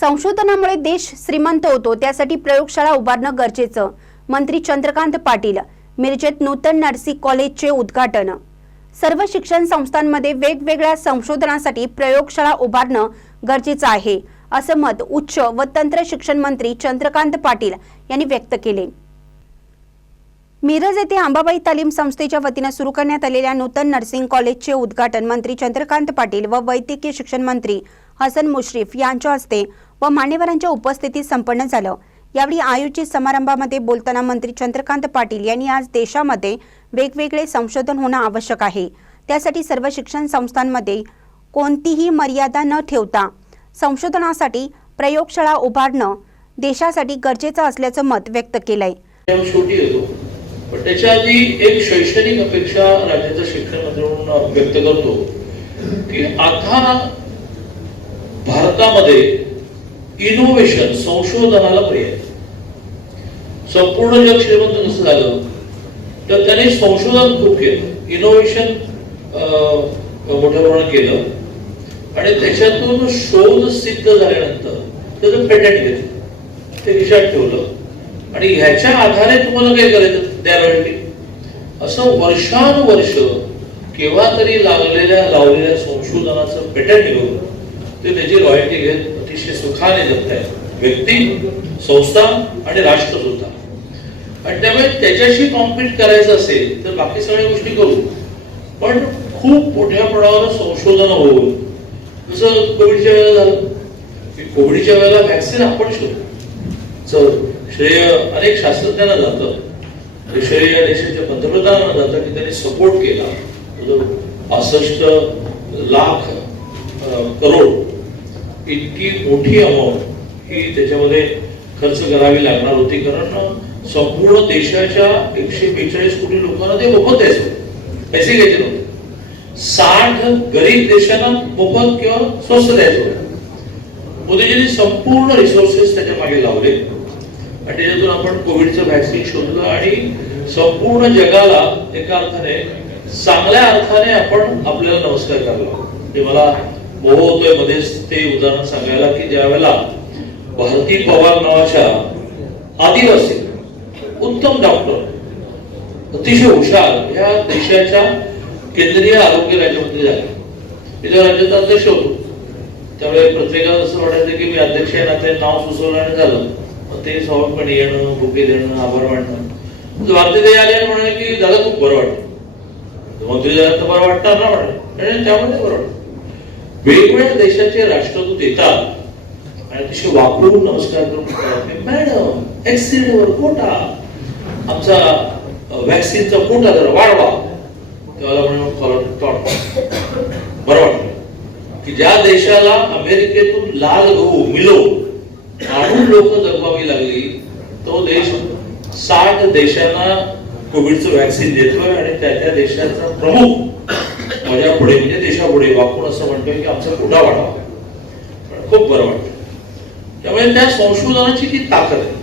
संशोधनामुळे देश श्रीमंत होतो त्यासाठी प्रयोगशाळा उभारणं गरजेचं मंत्री चंद्रकांत पाटील मिरजेत नूतन नर्सिंग कॉलेजचे उद्घाटन. सर्व शिक्षण संस्थांमध्ये वेगवेगळ्या संशोधनासाठी प्रयोगशाळा उभारणं गरजेचं आहे असं मत उच्च व तंत्र शिक्षण मंत्री चंद्रकांत पाटील यांनी व्यक्त केले. मिरज येथे अंबाबाई तालीम संस्थेच्या वतीनं सुरू करण्यात आलेल्या नूतन नर्सिंग कॉलेजचे उद्घाटन मंत्री चंद्रकांत पाटील व वैद्यकीय शिक्षण मंत्री हसन मुश्रीफ यांच्या हस्ते व मान्यवरांच्या उपस्थितीत संपन्न झालं. यावेळी आयोजित समारंभामध्ये बोलताना मंत्री चंद्रकांत पाटील यांनी आज देशामध्ये वेगवेगळे संशोधन होणं आवश्यक आहे. त्यासाठी सर्व शिक्षण संस्थांमध्ये कोणतीही मर्यादा न ठेवता संशोधनासाठी प्रयोगशाळा उभारणं देशासाठी गरजेचं असल्याचं मत व्यक्त केलंय. पण त्याच्या आधी एक शैक्षणिक अपेक्षा राज्याचा शिक्षण मंत्री म्हणून व्यक्त करतो की आता भारतामध्ये इनोव्हेशन संशोधनाला पर्याय. संपूर्ण जग श्रीमंत कसं झालं तर त्याने संशोधन खूप केलं. इनोव्हेशन मोठ्या प्रमाणात केलं. आणि त्याच्यातून शोध सिद्ध झाल्यानंतर त्याचं पेटंट घेतलं. ते खिशात ठेवलं. आणि ह्याच्या आधारे तुम्हाला काय करायचं? त्या रॉयल्टी असं वर्षानुवर्ष केव्हा तरी लागलेल्या लावलेल्या संशोधनाचं पेटंट घेऊन ते त्याची रॉयल्टी घेत अतिशय सुखाने जगतायत व्यक्ती संस्था आणि राष्ट्र सुद्धा. आणि त्यामुळे त्याच्याशी कॉम्पिट करायचं असेल तर बाकी सगळ्या गोष्टी करू. पण खूप मोठ्या प्रमाणावर संशोधन होऊन जसं कोविडच्या वेळेला झालं की कोविडच्या वेळेला व्हॅक्सिन आपण शोधू श्रेय अनेक शास्त्रज्ञांना जातं ते श्रेय देशाच्या पंतप्रधानांना जातं की त्यांनी सपोर्ट केला पासष्ट लाख करोड इतकी मोठी अमाऊंट ही त्याच्यामध्ये खर्च करावी लागणार होती. कारण संपूर्ण देशाच्या एकशे बेचाळीस कोटी लोकांना ते मोफत द्यायचं पैसे घ्यायचे नव्हते. साठ गरीब देशांना मोफत किंवा स्वस्त द्यायचं होतं. मोदीजींनी संपूर्ण रिसोर्सेस त्याच्यामागे लावले. आणि त्याच्यातून आपण कोविडचं व्हॅक्सिन शोधलं आणि संपूर्ण जगाला एका अर्थाने चांगल्या अर्थाने आपण आपल्याला नमस्कार करला ते मला होतोय मध्येच ते उदाहरण सांगायला की ज्या वेळेला भारती पवार नावाच्या आदिवासी उत्तम डॉक्टर अतिशय हुशार या देशाच्या केंद्रीय आरोग्य राज्यमंत्री झाले. मी राज्याचा अध्यक्ष होतो. त्यामुळे प्रत्येकाला असं वाटायचं की मी अध्यक्ष आहे ना ते नाव सुचवलं आणि झालं. मग ते स्वाभाविकपणे येणं बुके देणं आभार मानणं. भारतीय ते आले म्हणाले की दादा खूप बरं वाटतं. मंत्री झालं तर बरं वाटतं ना म्हणे आणि त्यामध्ये बरं वाटतं. वेगवेगळ्या देशाचे राष्ट्रदूत येतात आणि अतिशय वापरून नमस्कार करून मॅडम एक्सिडेंटवर कोटा. आमचा व्हॅक्सिनचा कोटा जरा वाढवा. तेव्हा म्हणून बरं वाटलं की ज्या देशाला अमेरिकेतून लाल गहू मिलो आणून लोक जगवावी लागली तो देश साठ देशांना कोविडचं व्हॅक्सिन देतोय आणि त्या त्या देशाचा प्रमुख माझ्या पुढे म्हणजे देशापुढे वाकून असं म्हणतोय की आमचा कुठा वाढवा पण खूप बरं वाटतं. त्यामुळे त्या संशोधनाची ती ताकद आहे.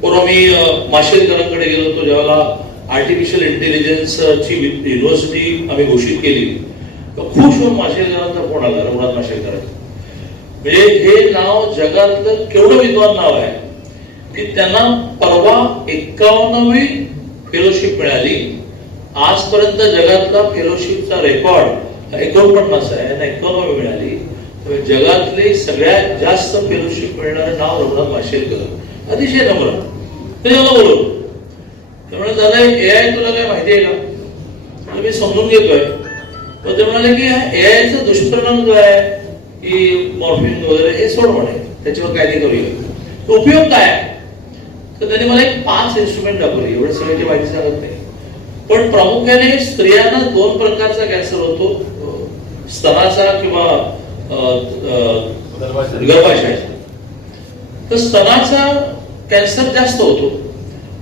पूर्व मी माशेलकरांकडे गेलो होतो ज्यावेळेला आर्टिफिशियल इंटेलिजन्स ची युनिव्हर्सिटी आम्ही घोषित केली. तर खुश होऊन माशेलकरांचा फोन आला रघुनाथ माशेलकरांचा. म्हणजे हे नाव जगातलं केवढं विद्वान नाव आहे की त्यांना परवा एक्कावन्नवी फेलोशिप मिळाली. आजपर्यंत जगातला फेलोशिपचा रेकॉर्ड एकोणपन्नास आहे यांना एक्कावन्नवी मिळाली. त्यामुळे जगातले सगळ्यात जास्त फेलोशिप मिळणारं नाव रघुनाथ माशेलकर. अतिशय नम्र. ते मला त्यामुळे दादा ए आय तुला काय माहिती आहे का? मी समजून घेतोय. पण ते म्हणाले की ए आयचा दुष्परिणाम जो आहे की मॉर्फिंग वगैरे हे सोड म्हणे. त्याच्यावर काय ते करूया. उपयोग काय? आहे? तर त्याने मला एक पाच इन्स्ट्रुमेंट दाखवले. एवढे सगळ्याची माहिती सांगत नाही. पण प्रामुख्याने स्त्रियांना दोन प्रकारचा कॅन्सर होतो. स्तनाचा किंवा गर्भाशयाचा. तर स्तनाचा कॅन्सर जास्त होतो.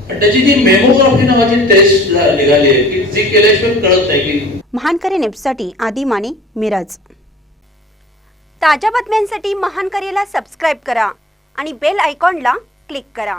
आणि त्याची जी मेमोग्राफी नावाची टेस्ट निघाली आहे की जी केल्याशिवाय कळत नाही की महानकरी नेपसाठी आदी माने मिराज. ताज्या बातम्यांसाठी महानकरीला सबस्क्राईब करा आणि बेल आयकॉनला क्लिक करा.